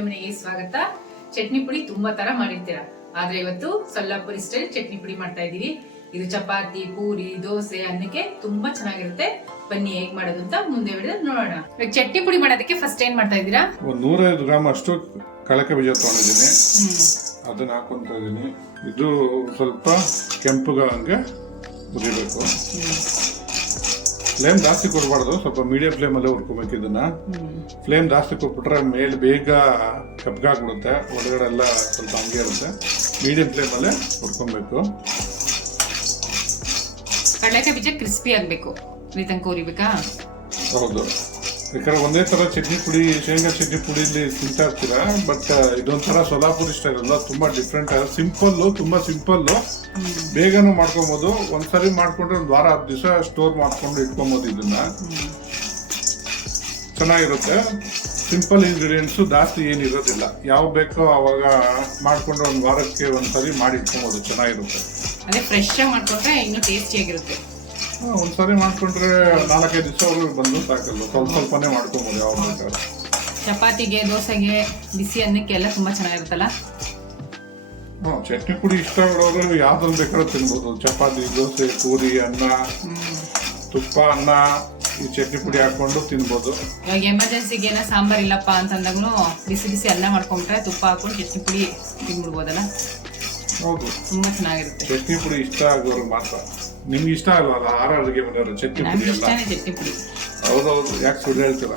ಅಡುಗೆ ಮನೆಗೆ ಸ್ವಾಗತ. ಚಟ್ನಿ ಪುಡಿ ತುಂಬಾ ತರ ಮಾಡಿರ್ತೀರಾ, ಆದ್ರೆ ಇವತ್ತು ಸೊಲ್ಲಾಪುರಿ ಸ್ಟೈಲ್ ಚಟ್ನಿ ಪುಡಿ ಮಾಡ್ತಾ ಇದೀವಿ. ಇದು ಚಪಾತಿ, ಪೂರಿ, ದೋಸೆ, ಅನ್ನಕ್ಕೆ ತುಂಬಾ ಚೆನ್ನಾಗಿರುತ್ತೆ. ಬನ್ನಿ ಹೇಗ್ ಮಾಡೋದು ಅಂತ ಮುಂದೆ ವಿಡಿಯೋದಲ್ಲಿ ನೋಡೋಣ. ಚಟ್ನಿ ಪುಡಿ ಮಾಡೋದಕ್ಕೆ ಫಸ್ಟ್ ಏನ್ ಮಾಡ್ತಾ ಇದ್ದೀರಾ? ಒಂದು 150 ಗ್ರಾಮ್ ಅಷ್ಟು ಕಳಕೆ ಬೀಜ ತಗೊಂಡಿದ್ದೀನಿ, ಅದನ್ನ ಹಾಕೊಂತ ಇದೀನಿ. ಇದು ಸ್ವಲ್ಪ ಕೆಂಪುಗೆ ಹುರಿಬೇಕು. ಫ್ಲೇಮ್ ಜಾಸ್ತಿ ಕೊಡಬಾರ್ದು, ಸ್ವಲ್ಪ ಮೀಡಿಯಂ ಫ್ಲೇಮ್ ಅಲ್ಲೇ ಹುರ್ಕೋಬೇಕು. ಇದನ್ನ ಫ್ಲೇಮ್ ಜಾಸ್ತಿ ಕೊಟ್ಬಿಟ್ರೆ ಮೇಲೆ ಬೇಗ ಕಪ್ಗಾಗ್ಬಿಡುತ್ತೆ, ಒಳಗಡೆ ಎಲ್ಲ ಸ್ವಲ್ಪ ಹಂಗೆ ಇರುತ್ತೆ. ಮೀಡಿಯಂ ಫ್ಲೇಮ್ ಅಲ್ಲೇ ಹುರ್ಕೊಬೇಕು. ಕಡಲೆಕಾಯಿ ಬೀಜ ಕ್ರಿಸ್ಪಿ ಆಗ್ಬೇಕು, ಈ ತನಕ ಹುರಿಬೇಕಾ? ಹೌದು, ಯಾಕಂದ್ರೆ ಒಂದೇ ತರ ಚಟ್ನಿ ಪುಡಿ, ಶೇಂಗಾ ಚಟ್ನಿ ಪುಡಿಲಿ ತಿಂತಾ ಇರ್ತೀರಾ, ಬಟ್ ಇದೊಂಥರ ಸೊಲ್ಲಾಪುರಿ ಸ್ಟೈಲ್ ಅಲ್ಲ, ತುಂಬಾ ಡಿಫ್ರೆಂಟ್. ಸಿಂಪಲ್, ತುಂಬಾ ಸಿಂಪಲ್, ಬೇಗನೂ ಮಾಡ್ಕೊಬಹುದು. ಒಂದ್ಸರಿ ಮಾಡ್ಕೊಂಡ್ರೆ ಒಂದು ವಾರ 10 ದಿವಸ ಸ್ಟೋರ್ ಮಾಡ್ಕೊಂಡು ಇಟ್ಕೊಬಹುದು. ಇದನ್ನ ಚೆನ್ನಾಗಿರುತ್ತೆ. ಸಿಂಪಲ್ ಇಂಗ್ರೀಡಿಯೆಂಟ್ಸ್, ಜಾಸ್ತಿ ಏನಿರೋದಿಲ್ಲ. ಯಾವ ಬೇಕೋ ಅವಾಗ ಮಾಡ್ಕೊಂಡು ಒಂದು ವಾರಕ್ಕೆ ಒಂದ್ಸರಿ ಮಾಡಿ ಇಟ್ಕೊಬಹುದು, ಚೆನ್ನಾಗಿರುತ್ತೆ. ಅದೇ ಫ್ರೆಶ್ ಆಗಿ ಮಾಡ್ಕೊಂಡ್ರೆ ಇನ್ನೂ ಟೇಸ್ಟಿಯಾಗಿರುತ್ತೆ. ಒಂದ್ಸರಿ ಮಾಡ್ಕೊಂಡ್ರೆ 4-5 ದಿವಸ ಬಂದು ಸಾಕಲ್ಲ, ಸ್ವಲ್ಪನೇ ಮಾಡ್ಕೊಬೋದು ಯಾವ ಬೇಕಾದ್ರೆ. ಚಪಾತಿಗೆ, ದೋಸೆಗೆ, ಬಿಸಿ ಅನ್ನಕ್ಕೆ ಎಲ್ಲ ತುಂಬಾ ಚೆನ್ನಾಗಿರುತ್ತಲ್ಲ. ಚಟ್ನಿ ಪುಡಿ ಇಷ್ಟ ಇರೋರು ಯಾವ್ದ್ರಲ್ಲಿ ಬೇಕಾದ್ರೂ ತಿನ್ಬೋದು. ಚಪಾತಿ, ದೋಸೆ, ಪೂರಿ, ಅನ್ನ, ತುಪ್ಪ, ಅನ್ನ, ಈ ಚಟ್ನಿ ಪುಡಿ ಹಾಕೊಂಡು ತಿನ್ಬೋದು. ಇವಾಗ ಎಮರ್ಜೆನ್ಸಿಗೆ ಏನೋ ಸಾಂಬಾರ್ ಇಲ್ಲಪ್ಪ ಅಂತಂದಾಗೂ ಬಿಸಿ ಬಿಸಿ ಅನ್ನ ಮಾಡ್ಕೊಂಡ್ರೆ ತುಪ್ಪ ಹಾಕೊಂಡು ಚಟ್ನಿ ಪುಡಿ ತಿನ್ಬಿಡ್ಬೋದಲ್ಲ. ಹೌದು, ತುಂಬಾ ಚೆನ್ನಾಗಿರುತ್ತೆ. ಚಟ್ನಿ ಪುಡಿ ಇಷ್ಟ ಆಗೋರು ಮಾತ್ರ. ನಿಮ್ಗೆ ಇಷ್ಟ ಅಲ್ವಲ್ಲ ಆಹಾರ ಅಡುಗೆ ಮನೆಯವರು ಚಟ್ನಿ ಪುಡಿ ಎಲ್ಲ? ಚಟ್ನಿ ಪುಡಿ. ಹೌದೌದು, ಯಾಕೆ ಸುಳ್ಳು ಹೇಳ್ತೀರ?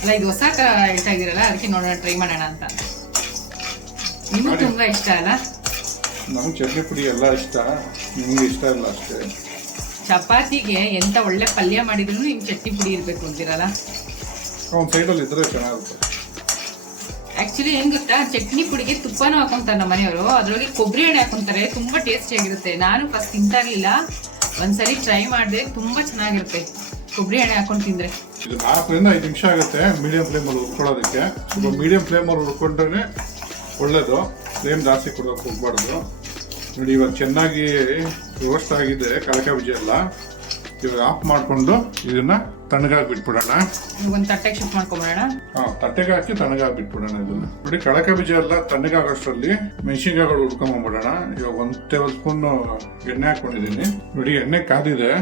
ಅಲ್ಲ, ಇದು ಹೊಸ ಹೇಳ್ತಾ ಇದೀರಲ್ಲ, ಅದಕ್ಕೆ ನೋಡೋಣ, ಟ್ರೈ ಮಾಡೋಣ ಅಂತ. ನಿಮಗೂ ತುಂಬಾ ಇಷ್ಟ ಅಲ್ಲ? ನಮ್ಗೆ ಚಟ್ನಿ ಪುಡಿ ಎಲ್ಲ ಇಷ್ಟ, ನಿಮ್ಗೆ ಇಷ್ಟ ಇಲ್ಲ ಅಷ್ಟೇ. ಚಪಾತಿಗೆ ಎಂತ ಒಳ್ಳೆ ಪಲ್ಯ ಮಾಡಿದ್ರು ನಿಮ್ಗೆ ಚಟ್ನಿ ಪುಡಿ ಇರ್ಬೇಕು ಅಂತೀರಲ್ಲ? ಒಂದು ಸೈಡಲ್ಲಿ ಇದ್ರೆ ಚೆನ್ನಾಗಿರುತ್ತೆ. ಆಕ್ಚುಲಿ ಏನ್ ಗೊತ್ತಾ, ಚಟ್ನಿ ಪುಡಿಗೆ ತುಪ್ಪನೂ ಹಾಕೊಂತಾರೆ ನಮ್ಮ ಮನೆಯವರು, ಅದ್ರೊಳಗೆ ಕೊಬ್ಬರಿ ಎಣ್ಣೆ ಹಾಕೊಂತಾರೆ. ತುಂಬಾ ಟೇಸ್ಟಿ ಆಗಿರುತ್ತೆ. ನಾನು ಫಸ್ಟ್ ತಿಂತಾ ಇರ್ಲಿಲ್ಲ, ಒಂದ್ಸರಿ ಟ್ರೈ ಮಾಡಿದೆ, ತುಂಬಾ ಚೆನ್ನಾಗಿರುತ್ತೆ ಕೊಬ್ಬರಿ ಎಣ್ಣೆ ಹಾಕೊಂಡು ತಿಂದ್ರೆ. ಇದು 4ರಿಂದ 5 ನಿಮಿಷ ಆಗುತ್ತೆ ಮೀಡಿಯಂ ಫ್ಲೇಮಲ್ಲಿ ಹುರ್ಕೊಳ್ಳೋದಕ್ಕೆ. ಸ್ವಲ್ಪ ಮೀಡಿಯಂ ಫ್ಲೇಮಲ್ಲಿ ಹುರ್ಕೊಂಡ್ರೆ ಒಳ್ಳೇದು. ಫ್ಲೇಮ್ ಜಾಸ್ತಿ ಕೊಡೋಕೆ ಹೋಗ್ಬಾರ್ದು. ನೋಡಿ, ಇವಾಗ ಚೆನ್ನಾಗಿ ರೋಸ್ಟ್ ಆಗಿದೆ ಕಳಕೆ ಬೀಜ ಎಲ್ಲ. ಇವಾಗ ಆಫ್ ಮಾಡ್ಕೊಂಡು ಇದನ್ನ ತಣ್ಣಗಾಗಿ ಬಿಟ್ಬಿಡೋಣ. ಒಂದ್ ತಟ್ಟೆಗೆ ಶಿಫ್ಟ್ ಮಾಡ್ಕೊಂಬಿಡೋಣ. ತಟ್ಟೆಗೆ ಹಾಕಿ ತಣ್ಣಗಾಗಿ ಬಿಟ್ಬಿಡೋಣ. ಇದನ್ನ ನೋಡಿ, ಕಳಕೆ ಬೀಜ ಎಲ್ಲ ತಣ್ಣಗಾಗೋಷ್ಟರಲ್ಲಿ ಮೆಣಸಿನ್ಕಾಯಿಗಳು ಹುಡ್ಕೊಂಡ್ಬಿಡೋಣ. ಇವಾಗ 1 ಟೇಬಲ್ ಸ್ಪೂನ್ ಎಣ್ಣೆ ಹಾಕೊಂಡಿದೀನಿ. ನೋಡಿ, ಎಣ್ಣೆ ಕಾದಿದೆ.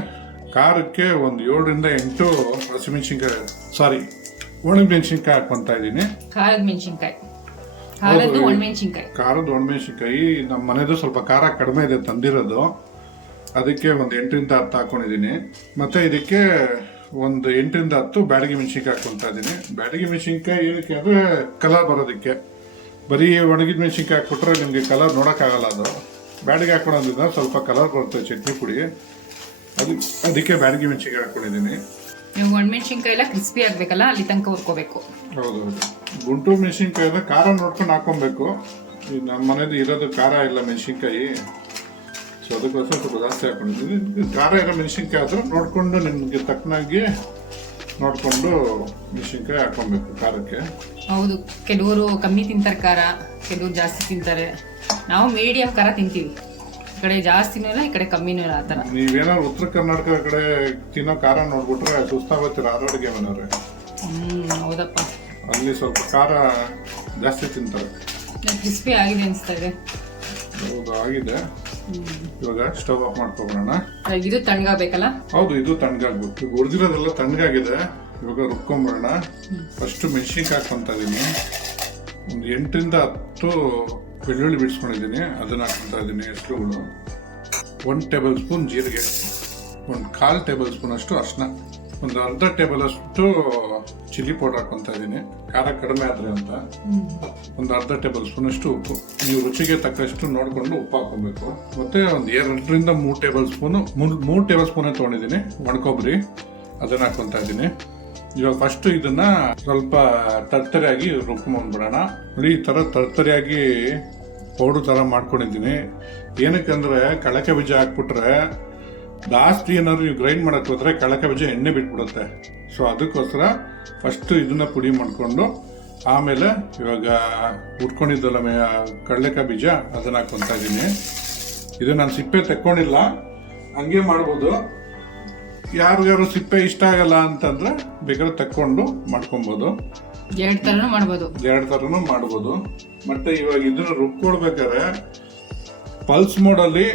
ಖಾರಕ್ಕೆ ಒಂದು 7ರಿಂದ 8 ಹಸಿಮೆಣಸಿನ್ಕಾಯಿ, ಒಣ ಮೆಣಸಿನ್ಕಾಯಿ ಹಾಕೊಂತ ಇದ್ದೀನಿ. ಖಾರದ ಮೆಣಸಿನ್ಕಾಯಿ, ಖಾರದ ಒಣಮೆಣಸಿನ್ಕಾಯಿ. ನಮ್ಮ ಮನೆದು ಸ್ವಲ್ಪ ಖಾರ ಕಡಿಮೆ ಇದೆ ತಂದಿರೋದು, ಅದಕ್ಕೆ ಒಂದು 8ರಿಂದ 10 ಹಾಕೊಂಡಿದ್ದೀನಿ. ಮತ್ತೆ ಇದಕ್ಕೆ ಒಂದು 8ರಿಂದ 10 ಬ್ಯಾಡಗಿ ಮೆಣಸಿನ್ಕಾಯಿ ಹಾಕೊಂತ ಇದ್ದೀನಿ. ಬ್ಯಾಡಗಿ ಮೆಣಸಿನ್ಕಾಯಿ ಏನಕ್ಕೆ ಅಂದ್ರೆ ಕಲರ್ ಬರೋದಕ್ಕೆ. ಬರೀ ಒಣಗಿದ ಮೆಣಸಿನ್ಕಾಯಿ ಹಾಕ್ಬಿಟ್ರೆ ನಿಮ್ಗೆ ಕಲರ್ ನೋಡೋಕ್ಕಾಗಲ್ಲ. ಅದು ಬ್ಯಾಡಗಿ ಹಾಕೊಳ್ಳೋದ್ರಿಂದ ಸ್ವಲ್ಪ ಕಲರ್ ಬರುತ್ತೆ ಚಟ್ನಿ ಪುಡಿ, ಅದಕ್ಕೆ ಬ್ಯಾಡಗಿ ಮೆಣಸಿನ್ಕಾಯಿ ಹಾಕೊಂಡಿದ್ದೀನಿ. ಒಣಮೆಣಸಿನ್ಕಾಯಿ ಎಲ್ಲ ಕ್ರಿಸ್ಪಿ ಆಗ್ಬೇಕಲ್ಲ, ಅಲ್ಲಿ ತನಕ ಹುರ್ಕೋಬೇಕು. ಹೌದೌದು, ಗುಂಟೂರು ಮೆಣಸಿನ್ಕಾಯಿ ಎಲ್ಲ ಖಾರ ನೋಡ್ಕೊಂಡು ಹಾಕೊಬೇಕು. ನಮ್ಮ ಮನೇದು ಇರೋದು ಖಾರ ಇಲ್ಲ ಮೆಣಸಿನ್ಕಾಯಿ, ಸೊ ಅದಕ್ಕೋಸ್ಕರ ಸ್ವಲ್ಪ ಜಾಸ್ತಿ ಹಾಕೊಂಡಿದ್ದೀನಿ. ಖಾರ ಇರೋ ಮೆಣಸಿನ್ಕಾಯಿ ಆದರೂ ನೋಡಿಕೊಂಡು ನಿಮಗೆ ತಕ್ಕನಾಗಿ ನೋಡಿಕೊಂಡು ಮೆಣಸಿನ್ಕಾಯಿ ಹಾಕೊಬೇಕು ಖಾರಕ್ಕೆ. ಹೌದು, ಕೆಲವರು ಕಮ್ಮಿ ತಿಂತಾರೆ ಖಾರ, ಕೆಲವರು ಜಾಸ್ತಿ ತಿಂತಾರೆ. ನಾವು ಮೀಡಿಯಂ ಖಾರ ತಿಂತೀವಿ. ಈ ಕಡೆ ಜಾಸ್ತಿನೂ ಇಲ್ಲ, ಈ ಕಡೆ ಕಮ್ಮಿನೂ ಇಲ್ಲ. ಆ ಥರ ನೀವೇನಾದ್ರು ಉತ್ತರ ಕರ್ನಾಟಕ ಕಡೆ ತಿನ್ನೋ ಖಾರ ನೋಡ್ಬಿಟ್ರೆ ಸುಸ್ತಾಗೋತೀರ ಅಡುಗೆ ಮನೆಯವ್ರೆ. ಹೌದಪ್ಪ, ಅಲ್ಲಿ ಸ್ವಲ್ಪ ಖಾರ ಜಾಸ್ತಿ ತಿಂತಾರೆ. ಕ್ರಿಸ್ಪಿ ಆಗಿದೆ ಅನಿಸ್ತಾ ಇದೆ. ಹೌದು, ಆಗಿದೆ. ಇವಾಗ ಸ್ಟವ್ ಆಫ್ ಮಾಡ್ಕೊಬಿಡೋಣ. ಇದು ತಣ್ಣಗಾಗಬೇಕಲ್ಲ? ಹೌದು, ಇದು ತಣ್ಣಗಾಗ್ಬೇಕು. ಹುರಿದಿರೋದೆಲ್ಲ ತಣ್ಣಗಾಗಿದೆ. ಇವಾಗ ರುಬ್ಕೊಂಬಿಡೋಣ. ಫಸ್ಟ್ ಮೆಣಸಿನ್ಕಾಯಿ ಹಾಕೊಂತ ಇದೀನಿ. ಒಂದು 8ರಿಂದ 10 ಬೆಳ್ಳುಳ್ಳಿ ಬಿಡಿಸ್ಕೊಂಡಿದ್ದೀನಿ, ಅದನ್ನ ಹಾಕೊಂತ ಇದ್ದೀನಿ. ಹೆಸರುಗಳು 1 ಟೇಬಲ್ ಸ್ಪೂನ್ ಜೀರಿಗೆ, 1/4 ಟೇಬಲ್ ಸ್ಪೂನ್ ಅಷ್ಟು ಅರಿಶಿನ, ಒಂದು ಅರ್ಧ ಟೇಬಲ್ ಅಷ್ಟು ಚಿಲ್ಲಿ ಪೌಡರ್ ಹಾಕೊಂತ ಇದ್ದೀನಿ, ಖಾರ ಕಡಿಮೆ ಆದ್ರೆ ಅಂತ. ಒಂದು ಅರ್ಧ ಟೇಬಲ್ ಸ್ಪೂನ್ ಅಷ್ಟು ಉಪ್ಪು, ನೀವು ರುಚಿಗೆ ತಕ್ಕಷ್ಟು ನೋಡಿಕೊಂಡು ಉಪ್ಪು ಹಾಕೊಬೇಕು. ಮತ್ತೆ ಒಂದು 2ರಿಂದ 3 ಟೇಬಲ್ ಸ್ಪೂನು 3 ಟೇಬಲ್ ಸ್ಪೂನ್ ತೊಗೊಂಡಿದ್ದೀನಿ ಒಣಕೊಬ್ಬರಿ, ಅದನ್ನ ಹಾಕೊಂತ ಇದ್ದೀನಿ. ಇವಾಗ ಫಸ್ಟ್ ಇದನ್ನ ಸ್ವಲ್ಪ ತರ್ತರಿಯಾಗಿ ರುಬ್ಕೊಂಡ್ಬಿಡೋಣ. ನೋಡಿ, ಈ ತರ ತರ್ತರಿಯಾಗಿ ಪೌಡರ್ ತರ ಮಾಡ್ಕೊಂಡಿದ್ದೀನಿ. ಏನಕ್ಕಂದ್ರೆ ಕಳಕೆ ಬೀಜ ಹಾಕ್ಬಿಟ್ರೆ ಜಾಸ್ತಿ ಏನಾದ್ರು ನೀವು ಗ್ರೈಂಡ್ ಮಾಡಕ್ ಹೋದ್ರೆ ಕಳಕೆ ಬೀಜ ಎಣ್ಣೆ ಬಿಟ್ಬಿಡುತ್ತೆ. ಸೊ ಅದಕ್ಕೋಸ್ಕರ ಫಸ್ಟ್ ಇದನ್ನ ಪುಡಿ ಮಾಡ್ಕೊಂಡು ಆಮೇಲೆ ಇವಾಗ ಉಟ್ಕೊಂಡಿದ್ದಲ್ಲ ಕಡಲೆಕಾಯಿ ಬೀಜ ಅದನ್ನ ಹಾಕೊಂತ ಇದ್ದೀನಿ. ಇದು ನಾನು ಸಿಪ್ಪೆ ತೆಕ್ಕೊಂಡಿಲ್ಲ, ಹಂಗೆ ಮಾಡ್ಬೋದು. ಯಾರಿಗಾರು ಸಿಪ್ಪೆ ಇಷ್ಟ ಆಗಲ್ಲ ಅಂತಂದ್ರೆ ಬೇಕಾದ್ರೆ ತಕ್ಕೊಂಡು ಮಾಡ್ಕೊಬೋದು. 2 ಥರನೂ ಮಾಡ್ಬೋದು. 2 ಥರನೂ ಮಾಡ್ಬೋದು. ಮತ್ತೆ ಇವಾಗ ಇದನ್ನ ರುಬ್ಕೊಳ್ಬೇಕಾದ್ರೆ ಪಲ್ಸ್ ಮೋಡಲ್ಲಿ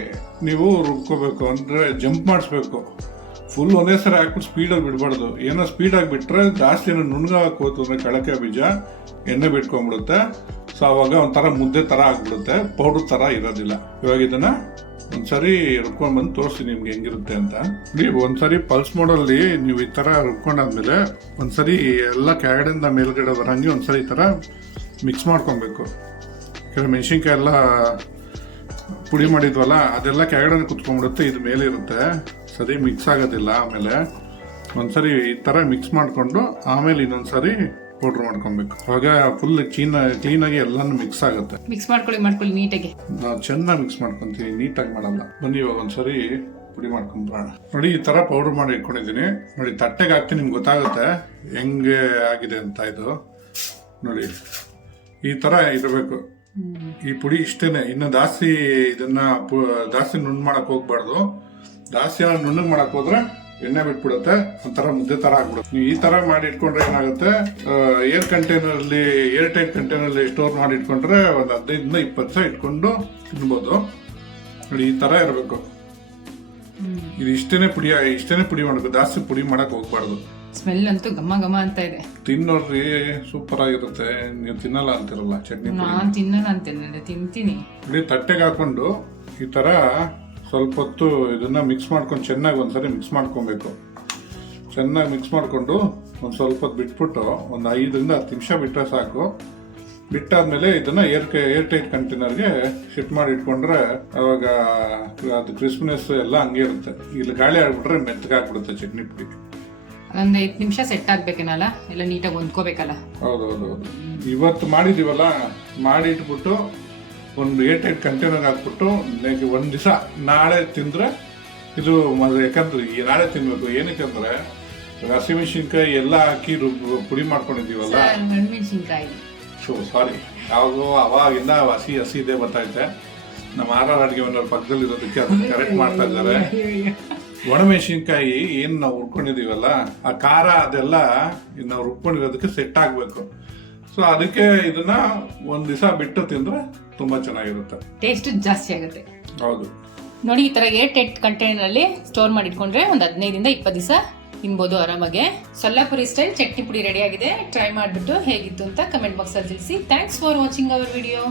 ನೀವು ರುಬ್ಕೋಬೇಕು, ಅಂದ್ರೆ ಜಂಪ್ ಮಾಡಿಸ್ಬೇಕು. ಫುಲ್ ಒಂದೇ ಸರಿ ಹಾಕ್ಬಿಟ್ಟು ಸ್ಪೀಡಲ್ಲಿ ಬಿಡಬಾರ್ದು. ಏನೋ ಸ್ಪೀಡಾಗಿ ಬಿಟ್ರೆ ಜಾಸ್ತಿ ಏನೋ ನುಣ್ಗ ಹಾಕೋತು ಅಂದ್ರೆ ಕಳಕೆ ಬೀಜ ಎಣ್ಣೆ ಬಿಟ್ಕೊಂಡ್ಬಿಡುತ್ತೆ. ಸೊ ಅವಾಗ ಒಂಥರ ಮುದ್ದೆ ಥರ ಆಗ್ಬಿಡುತ್ತೆ, ಪೌಡರ್ ಥರ ಇರೋದಿಲ್ಲ. ಇವಾಗ ಇದನ್ನ ಒಂದ್ಸರಿ ರುಬ್ಕೊಂಡ್ ಬಂದು ತೋರಿಸಿ ನಿಮ್ಗೆ ಹೆಂಗಿರುತ್ತೆ ಅಂತ. ಒಂದ್ಸರಿ ಪಲ್ಸ್ ಮೋಡಲ್ಲಿ ನೀವು ಈ ಥರ ರುಬ್ಕೊಂಡಾದ್ಮೇಲೆ ಒಂದ್ಸರಿ ಎಲ್ಲ ಕೆಳಗಡೆಯಿಂದ ಮೇಲ್ಗಡೆ ಬರಂಗೆ ಒಂದ್ಸರಿ ಈ ಥರ ಮಿಕ್ಸ್ ಮಾಡ್ಕೊಬೇಕು. ಯಾಕಂದ್ರೆ ಮೆಣಸಿನ್ಕಾಯಿ ಎಲ್ಲ ಪುಡಿ ಮಾಡಿದ್ವಲ್ಲ ಅದೆಲ್ಲ ಕೆಳಗಡೆ ಕುತ್ಕೊಂಡ್ಬಿಡುತ್ತೆ, ಇದು ಮೇಲೆ ಇರುತ್ತೆ, ಸರಿ ಮಿಕ್ಸ್ ಆಗೋದಿಲ್ಲ. ಆಮೇಲೆ ಒಂದ್ಸರಿ ಈ ಥರ ಮಿಕ್ಸ್ ಮಾಡಿಕೊಂಡು ಆಮೇಲೆ ಇನ್ನೊಂದ್ಸರಿ ಪೌಡ್ರ್ ಮಾಡ್ಕೊಬೇಕು. ಅವಾಗ ಫುಲ್ ಕ್ಲೀನಾಗಿ ಎಲ್ಲಾನು ಮಿಕ್ಸ್ ಆಗುತ್ತೆ. ಮಿಕ್ಸ್ ಮಾಡ್ಕೊಳ್ಳಿ ನೀಟಾಗಿ. ನಾವು ಚೆನ್ನಾಗಿ ಮಿಕ್ಸ್ ಮಾಡ್ಕೊಂತೀವಿ, ನೀಟಾಗಿ ಮಾಡಲ್ಲ. ಬನ್ನಿ ಇವಾಗ ಒಂದ್ಸರಿ ಪುಡಿ ಮಾಡ್ಕೊಂಡ್ಬಿಡೋಣ. ನೋಡಿ ಈ ಥರ ಪೌಡ್ರ್ ಮಾಡಿ ಇಟ್ಕೊಂಡಿದ್ದೀನಿ. ನೋಡಿ ತಟ್ಟೆಗೆ ಹಾಕ್ತೀನಿ, ನಿಮ್ಗೆ ಗೊತ್ತಾಗುತ್ತೆ ಹೆಂಗೆ ಆಗಿದೆ ಅಂತ. ಇದು ನೋಡಿ ಈ ಥರ ಇರಬೇಕು ಈ ಪುಡಿ, ಇಷ್ಟೇನೆ. ಇನ್ನು ಜಾಸ್ತಿ ಇದನ್ನ ಜಾಸ್ತಿ ನುಣ್ಣು ಮಾಡಕ್ ಹೋಗ್ಬಾರ್ದು. ಜಾಸ್ತಿ ನುಣ್ಣಗೆ ಮಾಡಕ್ ಹೋದ್ರೆ ಎಣ್ಣೆ ಬಿಟ್ಬಿಡುತ್ತೆ, ಒಂಥರ ಮುದ್ದೆ ತರ ಆಗ್ಬಿಡುತ್ತೆ. ನೀವು ಈ ತರ ಮಾಡಿ ಇಟ್ಕೊಂಡ್ರೆ ಏನಾಗುತ್ತೆ, ಏರ್ ಟೈಟ್ ಕಂಟೈನರ್ಲಿ ಸ್ಟೋರ್ ಮಾಡಿ ಇಟ್ಕೊಂಡ್ರೆ ಒಂದು 15 20 ದಿವಸ ಇಟ್ಕೊಂಡು ತಿನ್ಬೋದು. ನೋಡಿ ಈ ತರ ಇರಬೇಕು. ಇದು ಇಷ್ಟೇನೆ ಪುಡಿ ಮಾಡಬೇಕು, ಜಾಸ್ತಿ ಪುಡಿ ಮಾಡಕ್ ಹೋಗ್ಬಾರ್ದು. ಸ್ಮೆಲ್ ಅಂತೂ ಘಮ ಘಮ ಅಂತ ಇದೆ. ತಿನ್ನೋರ್ರಿ ಸೂಪರ್ ಆಗಿರುತ್ತೆ. ನೀವು ತಿನ್ನಲ್ಲ ಅಂತಿರಲ್ಲ ಚಟ್ನಿ? ನಾನು ತಿನ್ನಲ್ಲ ಅಂತೇನೆ, ತಿಂತೀನಿ. ನೋಡಿ ತಟ್ಟೆಗೆ ಹಾಕೊಂಡು ಈ ತರ ಸ್ವಲ್ಪ ಹೊತ್ತು ಇದನ್ನ ಮಿಕ್ಸ್ ಮಾಡ್ಕೊಂಡು ಚೆನ್ನಾಗಿ ಒಂದ್ಸರಿ ಮಿಕ್ಸ್ ಮಾಡ್ಕೊಬೇಕು. ಚೆನ್ನಾಗಿ ಮಿಕ್ಸ್ ಮಾಡ್ಕೊಂಡು ಒಂದು ಸ್ವಲ್ಪ ಹೊತ್ತು ಬಿಟ್ಬಿಟ್ಟು ಒಂದು 5 ರಿಂದ 10 ನಿಮಿಷ ಬಿಟ್ಟರೆ ಸಾಕು. ಬಿಟ್ಟಾದ್ಮೇಲೆ ಇದನ್ನ ಏರ್ ಟೈಟ್ ಕಂಟೈನರ್ಗೆ ಶಿಫ್ಟ್ ಮಾಡಿ ಇಟ್ಕೊಂಡ್ರೆ ಅವಾಗ ಅದು ಕ್ರಿಸ್ಪಿನೆಸ್ ಎಲ್ಲ ಹಂಗೆ ಇರುತ್ತೆ. ಇಲ್ಲಿ ಗಾಳಿ ಆಡ್ಬಿಟ್ರೆ ಮೆತ್ತಗಾಗ್ಬಿಡುತ್ತೆ ಚಟ್ನಿ ಪುಡಿ. ಒಂದು 5 ನಿಮಿಷ ಸೆಟ್ ಆಗ್ಬೇಕೇನಲ್ಲ, ಎಲ್ಲ ನೀಟಾಗಿ ಹೊಂದ್ಕೋಬೇಕಲ್ಲ. ಹೌದೌದು. ಇವತ್ತು ಮಾಡಿದೀವಲ್ಲ, ಮಾಡಿ ಇಟ್ಬಿಟ್ಟು ಒಂದು ಏರ್ ಟೈಟ್ ಕಂಟೈನರ್ ಹಾಕ್ಬಿಟ್ಟು ಒಂದು ದಿವಸ ನಾಳೆ ತಿಂದ್ರೆ ಇದು ಯಾಕಂದ್ರೆ ನಾಳೆ ತಿನ್ಬೇಕು. ಏನಕ್ಕಂದ್ರೆ ಹಸಿಮೆಣಸಿನ್ಕಾಯಿ ಎಲ್ಲ ಹಾಕಿ ಪುಡಿ ಮಾಡ್ಕೊಂಡಿದೀವಲ್ಲ. ಮೆಣಸಿನ್ಕಾಯಿ ಸಾರಿ, ಅವಾಗಿಂದ ಹಸಿ ಇದೆ ಗೊತ್ತೈತೆ. ನಮ್ಮ ಅಡಿಗೆ ಮನೆಯವ್ರ ಪಕ್ಕದಲ್ಲಿ ಇರೋದಕ್ಕೆ ಅದನ್ನ ಕರೆಕ್ಟ್ ಮಾಡ್ತಾ ಇದ್ದಾರೆ. ಒಣಮೆಣಸಿನ್ಕಾಯಿ ಏನ್ ನಾವು ಹುರ್ಕೊಂಡಿದೀವಲ್ಲ, ಆ ಖಾರ ಅದೆಲ್ಲ ನಾವು ರುಬ್ಕೊಂಡಿರೋದಕ್ಕೆ ಸೆಟ್ ಆಗ್ಬೇಕು. ಸೊ ಅದಕ್ಕೆ ಇದನ್ನ ಒಂದ್ ದಿವಸ ಬಿಟ್ಟು ತಿಂದ್ರೆ ತುಂಬಾ ಚೆನ್ನಾಗಿರುತ್ತೆ, ಟೇಸ್ಟ್ ಜಾಸ್ತಿ ಆಗುತ್ತೆ. ಹೌದು ನೋಡಿ, ಈ ತರ ಏರ್ ಟೈಟ್ ಕಂಟೈನರ್ ಅಲ್ಲಿ ಸ್ಟೋರ್ ಮಾಡಿ ಇಟ್ಕೊಂಡ್ರೆ ಒಂದು 15 ರಿಂದ 20 ದಿವಸ ತಿನ್ಬೋದು ಆರಾಮಾಗೆ. ಸೊಲ್ಲಾಪುರಿ ಸ್ಟೈಲ್ ಚಟ್ನಿ ಪುಡಿ ರೆಡಿ ಆಗಿದೆ. ಟ್ರೈ ಮಾಡಿಬಿಟ್ಟು ಹೇಗಿತ್ತು ಅಂತ ಕಮೆಂಟ್ ಬಾಕ್ಸ್ ಅಲ್ಲಿ ತಿಳಿಸಿ. Thanks for watching our video.